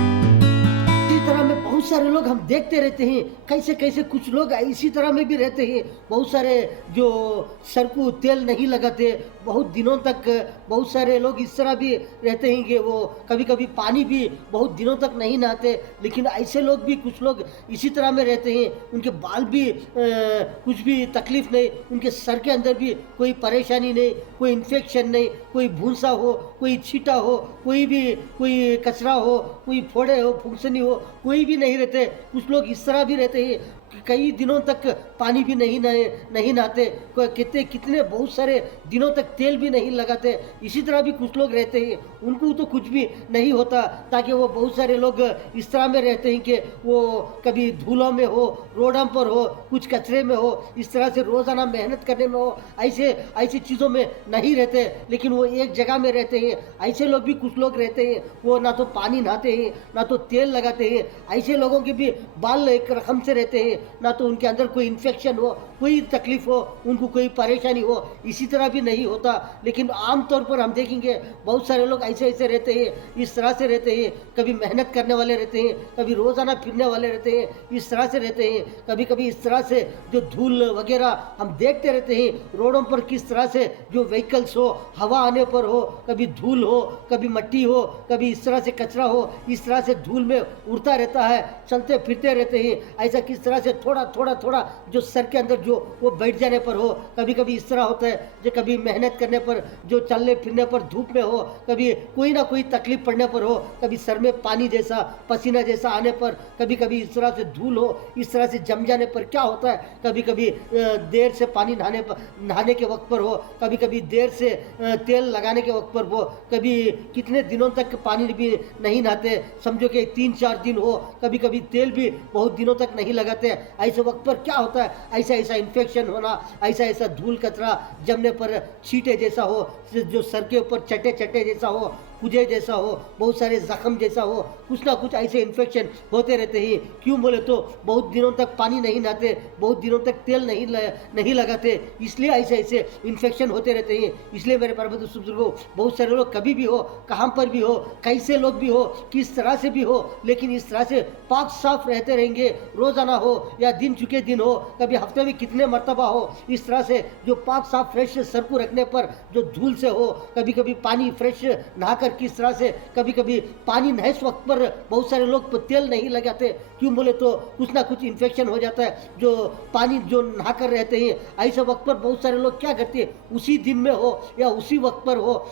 इसी तरह में बहुत सारे लोग हम देखते रहते हैं, कैसे कैसे कुछ लोग इसी तरह में भी रहते हैं। बहुत सारे जो सर को तेल नहीं लगाते बहुत दिनों तक, बहुत सारे लोग इस तरह भी रहते हैं कि वो कभी कभी पानी भी बहुत दिनों तक नहीं नहाते। लेकिन ऐसे लोग भी कुछ लोग इसी तरह में रहते हैं, उनके बाल भी कुछ भी तकलीफ नहीं, उनके सर के अंदर भी कोई परेशानी नहीं, कोई इन्फेक्शन नहीं, कोई भूसा हो, कोई छींटा हो, कोई कचरा हो, कोई फोड़े हो, फुंसनी हो, कोई भी नहीं रहते। कुछ लोग इस तरह भी रहते हैं कि कई दिनों तक पानी भी नहीं नहाते, कितने बहुत सारे दिनों तक तेल भी नहीं लगाते। इसी तरह भी कुछ लोग रहते हैं, उनको तो कुछ भी नहीं होता। ताकि वो बहुत सारे लोग इस तरह में रहते हैं कि वो कभी धूलों में हो, रोडों पर हो, कुछ कचरे में हो, इस तरह से रोज़ाना मेहनत करने में हो, ऐसी चीज़ों में नहीं रहते, लेकिन वो एक जगह में रहते हैं। ऐसे लोग भी कुछ लोग रहते हैं, वो ना तो पानी नहाते हैं ना तो तेल लगाते हैं। ऐसे लोगों के भी बाल एक रकम से रहते हैं, ना तो उनके अंदर कोई इन्फेक्शन हो, कोई तकलीफ हो, उनको कोई परेशानी हो, इसी तरह भी नहीं होता। लेकिन आम तौर पर हम देखेंगे बहुत सारे लोग ऐसे रहते हैं, इस तरह से रहते हैं। कभी मेहनत करने वाले रहते हैं, कभी रोज़ाना फिरने वाले रहते हैं, इस तरह से रहते हैं। कभी कभी इस तरह से जो धूल वगैरह हम देखते रहते हैं रोडों पर, किस तरह से जो व्हीकल्स हो, हवा आने पर हो, कभी धूल हो, कभी मिट्टी हो, कभी इस तरह से कचरा हो, इस तरह से धूल में उड़ता रहता है, चलते फिरते रहते हैं। ऐसा किस तरह से थोड़ा जो सर के अंदर जो वो बैठ जाने पर हो। कभी कभी इस तरह होता है जो कभी मेहनत करने पर, जो चलने फिरने पर धूप में हो, कभी कोई ना कोई तकलीफ पड़ने पर हो, कभी सर में पानी जैसा पसीना जैसा आने पर, कभी कभी इस तरह से धूल हो, इस तरह से जम जाने पर क्या होता है, कभी कभी देर से पानी नहाने के वक्त पर हो, कभी कभी देर से तेल लगाने के वक्त पर हो, कभी कितने दिनों तक पानी भी नहीं नहाते, समझो कि 3-4 दिन हो, कभी कभी तेल भी बहुत दिनों तक नहीं लगाते। ऐसे वक्त पर क्या होता है, ऐसा इन्फेक्शन होना, ऐसा धूल कचरा जमने पर छींटे जैसा हो, जो सर के ऊपर चटे जैसा हो, खुजे जैसा हो, बहुत सारे जख्म जैसा हो, कुछ ना कुछ ऐसे इन्फेक्शन होते रहते हैं। क्यों बोले तो बहुत दिनों तक पानी नहीं नहाते, बहुत दिनों तक तेल नहीं लगाते, इसलिए ऐसे इन्फेक्शन होते रहते हैं। इसलिए मेरे प्यारे बुजुर्गों, बहुत सारे लोग कभी भी हो, कहाँ पर भी हो, कैसे लोग भी हो, किस तरह से भी हो, लेकिन इस तरह से पाक साफ रहते रहेंगे, रोज़ाना हो या दिन चुके दिन हो, कभी हफ्ते में कितने मरतबा हो, इस तरह से जो पाक साफ फ्रेश सर को रखने पर जो धूल से हो, कभी कभी पानी फ्रेश नहाकर किस तरह से, कभी कभी पानी नहस वक्त पर बहुत सारे लोग तेल नहीं लगाते। क्यों बोले तो कुछ ना कुछ इन्फेक्शन हो जाता है, जो पानी जो नहाकर रहते हैं। ऐसे वक्त पर बहुत सारे लोग क्या करते हैं, उसी दिन में हो या उसी वक्त पर हो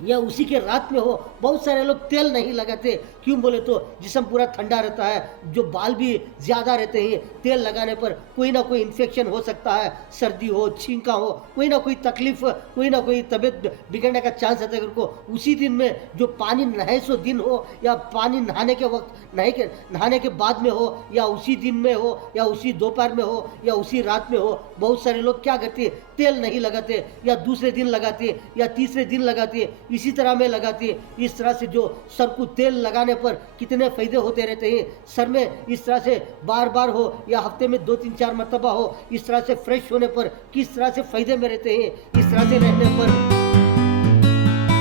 या उसी के रात में हो, बहुत सारे लोग तेल नहीं लगाते। क्यों बोले तो जिस्म पूरा ठंडा रहता है, जो बाल भी ज़्यादा रहते हैं, तेल लगाने पर कोई ना कोई इन्फेक्शन हो सकता है, सर्दी हो, छींका हो, कोई ना कोई तकलीफ, कोई ना कोई तबीयत बिगड़ने का चांस रहता है। को उसी दिन में जो पानी नहाए सो दिन हो, या पानी नहाने के वक्त नहाने के बाद में हो, या उसी दिन में हो, या उसी दोपहर में हो, या उसी रात में हो, बहुत सारे लोग क्या करते हैं, तेल नहीं लगाते, या दूसरे दिन लगाते या तीसरे दिन लगाते, इसी तरह में लगाती है। इस तरह से जो सर को तेल लगाने पर कितने फायदे होते रहते हैं। सर में इस तरह से बार बार हो या हफ्ते में 2-3-4 मरतबा हो, इस तरह से फ्रेश होने पर किस तरह से फायदे में रहते हैं। इस तरह से रहने पर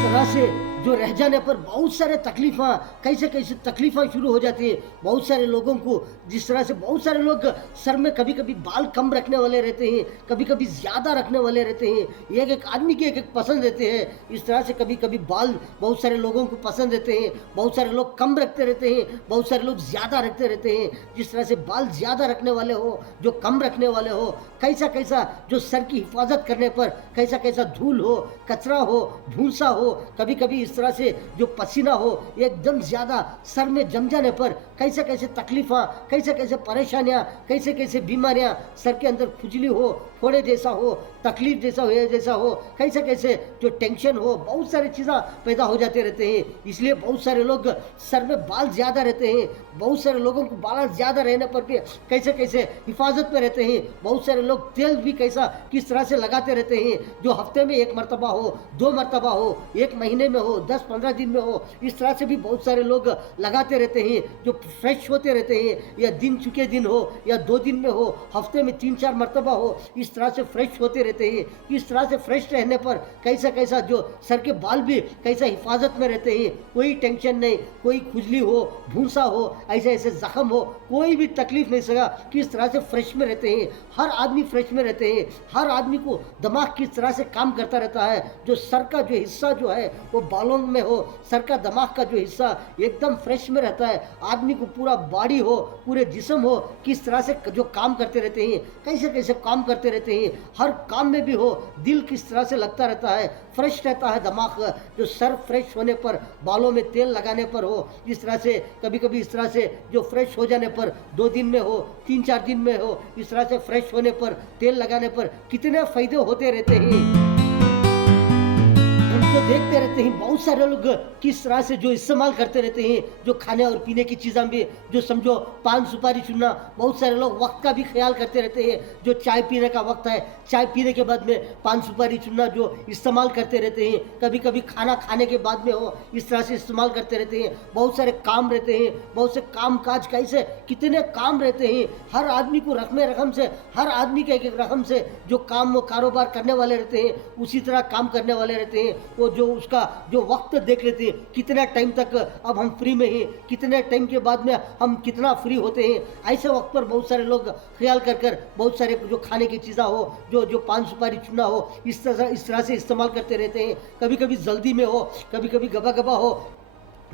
तरह से जो रह जाने पर बहुत सारे तकलीफ़ें, कैसे कैसे तकलीफ़ें शुरू हो जाती है बहुत सारे लोगों को। जिस तरह से बहुत सारे लोग सर में कभी कभी बाल कम रखने वाले रहते हैं, कभी कभी ज़्यादा रखने वाले रहते हैं, एक एक आदमी की एक एक पसंद रहते हैं। इस तरह से कभी कभी बाल बहुत सारे लोगों को पसंद रहते हैं, बहुत सारे लोग कम रखते रहते हैं, बहुत सारे लोग ज़्यादा रखते रहते हैं। जिस तरह से बाल ज़्यादा रखने वाले हो, जो कम रखने वाले हो, कैसा कैसा जो सर की हिफाजत करने पर कैसा कैसा धूल हो, कचरा हो, भूसा हो, कभी कभी इस तरह से जो पसीना हो एकदम ज़्यादा सर में जम जाने पर कैसे कैसे तकलीफ़ें, कैसे कैसे परेशानियाँ, कैसे कैसे बीमारियाँ, सर के अंदर खुजली हो, फोड़े जैसा हो, तकलीफ जैसा हो, कैसे कैसे जो टेंशन हो, बहुत सारी चीज़ें पैदा हो जाते रहते हैं। इसलिए बहुत सारे लोग सर में बाल ज़्यादा रहते हैं, बहुत सारे लोगों को बाल ज़्यादा रहने पर भी कैसे कैसे हिफाजत में रहते हैं। बहुत सारे लोग तेल भी कैसा किस तरह से लगाते रहते हैं, जो हफ्ते में 1 मरतबा हो, 2 मरतबा हो, 1 महीने में हो, 10-15 दिन में हो, इस तरह से भी बहुत सारे लोग लगाते रहते हैं, जो फ्रेश होते रहते हैं। या दिन चुके दिन हो या 2 दिन में हो, हफ्ते में 3-4 मरतबा हो, इस तरह से फ्रेश होते रहते हैं। इस तरह से फ्रेश रहने पर कैसा कैसा जो सर के बाल भी कैसा हिफाजत में रहते हैं, कोई टेंशन नहीं, कोई खुजली हो, भूसा हो, ऐसे ऐसे जख्म हो, कोई भी तकलीफ नहीं सका, किस तरह से फ्रेश में रहते हैं। हर आदमी फ्रेश में रहते हैं। हर आदमी को दिमाग किस तरह से काम करता रहता है, जो सर का जो हिस्सा जो है वो बालों में हो, सर का दिमाग का जो हिस्सा एकदम फ्रेश में रहता है। आदमी को पूरा बॉडी हो, पूरे जिस्म हो, किस तरह से जो काम करते रहते हैं, कैसे कैसे काम करते रहते हैं। हर काम में भी हो, दिल किस तरह से लगता रहता है, फ्रेश रहता है दिमाग। जो सर फ्रेश होने पर, बालों में तेल लगाने पर हो, इस तरह से कभी कभी इस तरह से जो फ्रेश हो जाने पर 2 दिन में हो, 3-4 दिन में हो, इस तरह से फ्रेश होने पर, तेल लगाने पर कितने फायदे होते रहते हैं। हम तो देखते रहते हैं बहुत सारे लोग किस तरह से जो इस्तेमाल करते रहते हैं, जो खाने और पीने की चीज़ें भी, जो समझो पान सुपारी चुनना, बहुत सारे लोग वक्त का भी ख्याल करते रहते हैं। जो चाय पीने का वक्त है, चाय पीने के बाद में पान सुपारी चुनना जो इस्तेमाल करते रहते हैं। कभी कभी खाना खाने के बाद में हो, इस तरह से इस्तेमाल करते रहते हैं। बहुत सारे काम रहते हैं, बहुत से काम काज, कैसे कितने काम रहते हैं। हर आदमी को रकम रकम से, हर आदमी के एक एक रकम से जो काम कारोबार करने वाले रहते हैं, उसी तरह काम करने वाले रहते हैं। वो जो उसका जो वक्त देख लेते हैं, कितना टाइम तक अब हम फ्री में हैं, कितने टाइम के बाद में हम कितना फ्री होते हैं। ऐसे वक्त पर बहुत सारे लोग ख्याल कर कर बहुत सारे जो खाने की चीज़ें हो, जो पान सुपारी चुना हो, इस तरह से इस्तेमाल करते रहते हैं। कभी कभी जल्दी में हो, कभी कभी गबा गबा हो,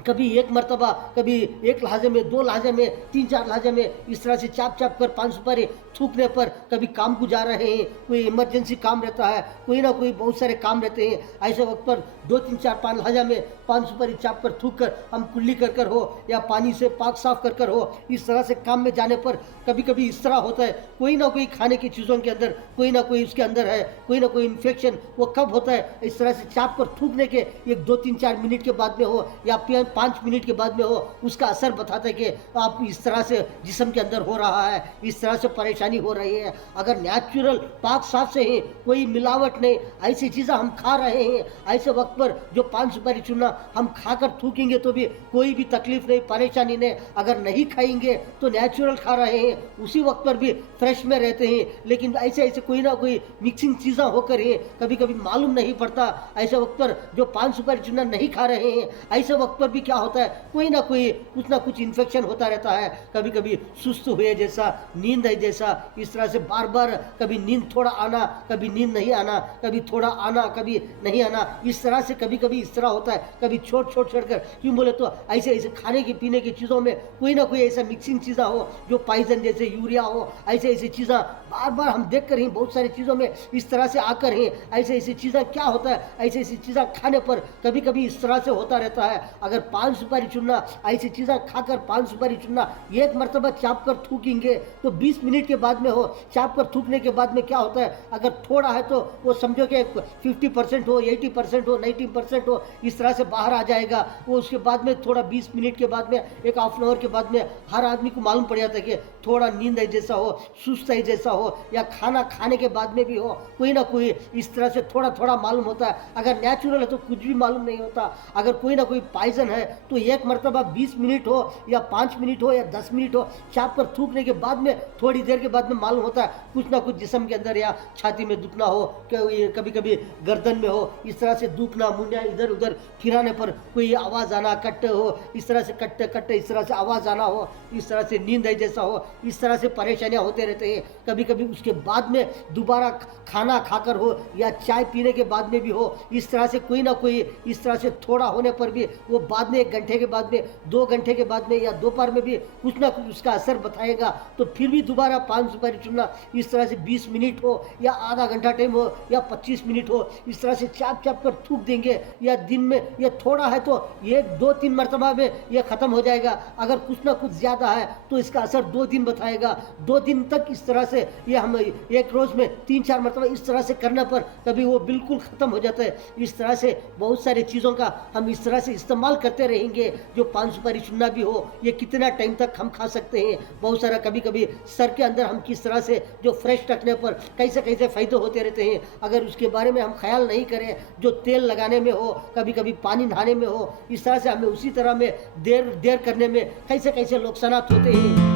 कभी 1 मरतबा, कभी 1 लहजे में, 2 लहजे में, 3-4 लहजे में, इस तरह से चाप चाप कर पान सुपारी थूकने पर कभी काम को जा रहे हैं, कोई इमरजेंसी काम रहता है, कोई ना कोई बहुत सारे काम रहते हैं। ऐसे वक्त पर 2-3-4-5 लहजा में पान सुपारी चाप कर थूक कर हम कुल्ली कर हो, या पानी से पाक साफ कर हो, इस तरह से काम में जाने पर कभी कभी इस तरह होता है, कोई ना कोई खाने की चीज़ों के अंदर कोई ना कोई उसके अंदर है, कोई ना कोई इन्फेक्शन। वो कब होता है, इस तरह से चाप कर थूकने के 1-2-3-4 मिनट के बाद में हो, या 5 मिनट के बाद में हो, उसका असर बताता है कि आप इस तरह से जिस्म के अंदर हो रहा है, इस तरह से परेशानी हो रही है। अगर नेचुरल पाक साफ से है, कोई मिलावट नहीं, ऐसी चीज़ें हम खा रहे हैं, ऐसे वक्त पर जो पान सुपारी चुना हम खाकर थूकेंगे तो भी कोई भी तकलीफ नहीं, परेशानी नहीं। अगर नहीं खाएंगे तो नेचुरल खा रहे हैं, उसी वक्त पर भी फ्रेश में रहते हैं। लेकिन ऐसे ऐसे कोई ना कोई मिक्सिंग चीज़ें होकर ही कभी कभी मालूम नहीं पड़ता। ऐसे वक्त पर जो पान सुपारी चुना नहीं खा रहे हैं, ऐसे वक्त पर भी क्या होता है, कोई ना कोई कुछ ना कुछ इन्फेक्शन होता रहता है। कभी कभी सुस्त हुए जैसा, नींद है जैसा, इस तरह से बार बार कभी नींद थोड़ा आना, कभी नींद नहीं आना, कभी थोड़ा आना, कभी नहीं आना, इस तरह से कभी कभी इस तरह होता है। कभी छोड़ कर क्यों बोले तो ऐसे ऐसे खाने की पीने की चीज़ों में कोई ना कोई ऐसा मिक्सिंग चीज़ें हो, जो पॉइजन जैसे यूरिया हो, ऐसे ऐसी चीज़ें बार बार हम देख कर ही बहुत सारी चीज़ों में इस तरह से आकर ही ऐसे ऐसी चीज़ें क्या होता है, ऐसी ऐसी चीज़ें खाने पर कभी कभी इस तरह से होता रहता है। अगर पान सुपारी चुनना, ऐसी चीज़ें खाकर पान सुपारी चुनना, 1 मरतबा चाप कर थूकेंगे तो 20 मिनट के बाद में हो, चाप कर थूकने के बाद में क्या होता है, अगर थोड़ा है तो वो समझो कि 50% हो, 80% हो, 90% हो, इस तरह से बाहर आ जाएगा। वो उसके बाद में थोड़ा 20 मिनट के बाद में, 1 हाफ एन आवर के बाद में हर आदमी को मालूम पड़ जाता है कि थोड़ा नींद है जैसा हो, सुस्त है जैसा हो, या खाना खाने के बाद में भी हो, कोई ना कोई इस तरह से थोड़ा थोड़ा मालूम होता है। अगर नेचुरल है तो कुछ भी मालूम नहीं होता। अगर कोई ना कोई पॉइजन है तो एक मरतबा 20 मिनट हो या 5 मिनट हो या 10 मिनट हो, चाप पर थूकने के बाद में थोड़ी देर के बाद में मालूम होता है कुछ ना कुछ जिस्म के अंदर या छाती में दुखना हो, कभी कभी गर्दन में हो, इस तरह से दुखना, मुंडिया इधर उधर फिराने पर कोई आवाज़ आना, कट्टे हो, इस तरह से कट्टे कट्टे इस तरह से आवाज़ आना हो, इस तरह से नींद है जैसा हो, इस तरह से परेशानियां होते रहते हैं। कभी कभी उसके बाद में दोबारा खाना खाकर हो या चाय पीने के बाद में भी हो, इस तरह से कोई ना कोई इस तरह से थोड़ा होने पर भी वो बाद में 1 घंटे के बाद में, 2 घंटे के बाद में या दोपहर में भी कुछ ना कुछ उसका असर बताएगा। तो फिर भी दोबारा 5 सुपारी चुनना, इस तरह से 20 मिनट हो या आधा घंटा टाइम हो या 25 मिनट हो, इस तरह से चाप चाप कर थूक देंगे। या दिन में ये थोड़ा है तो ये 2-3 मरतबा में ये ख़त्म हो जाएगा। अगर कुछ ना कुछ ज़्यादा है तो इसका असर 2 दिन बताएगा। 2 दिन तक इस तरह से ये हम एक रोज़ में 3-4 मरतबा इस तरह से करने पर कभी वो बिल्कुल ख़त्म हो जाता है। इस तरह से बहुत सारी चीज़ों का हम इस तरह से इस्तेमाल करते रहेंगे। जो पान सुपारी चुनना भी हो, ये कितना टाइम तक हम खा सकते हैं। बहुत सारा कभी कभी सर के अंदर हम किस तरह से जो फ्रेश रखने पर कैसे कैसे फ़ायदे होते रहते हैं, अगर उसके बारे में हम ख्याल नहीं करें। जो तेल लगाने में हो, कभी कभी पानी नहाने में हो, इस तरह से हमें उसी तरह में देर देर करने में कैसे कैसे नुकसानात होते हैं।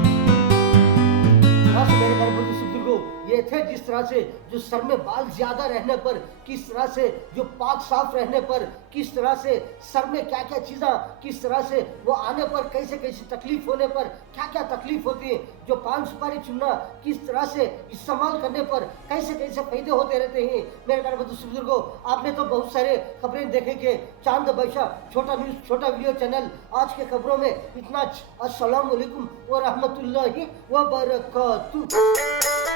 मेरे प्यारे बुजुर्गों, ये थे जिस तरह से जो सर में बाल ज्यादा रहने पर किस तरह से, जो पाक साफ रहने पर किस तरह से, सर में क्या क्या चीज़ें किस तरह से वो आने पर कैसे कैसे तकलीफ होने पर क्या क्या तकलीफ होती है, जो पान सुपारी चुनना किस तरह से इस्तेमाल करने पर कैसे कैसे फायदे होते रहते हैं। मेरे प्यारे बुजुर्गों, आपने तो बहुत सारे खबरें देखे कि चांद बैशा छोटा न्यूज़, छोटा वीडियो चैनल आज के खबरों में इतना। अस्सलाम वालेकुम व रहमतुल्लाहि व बरकातुहू।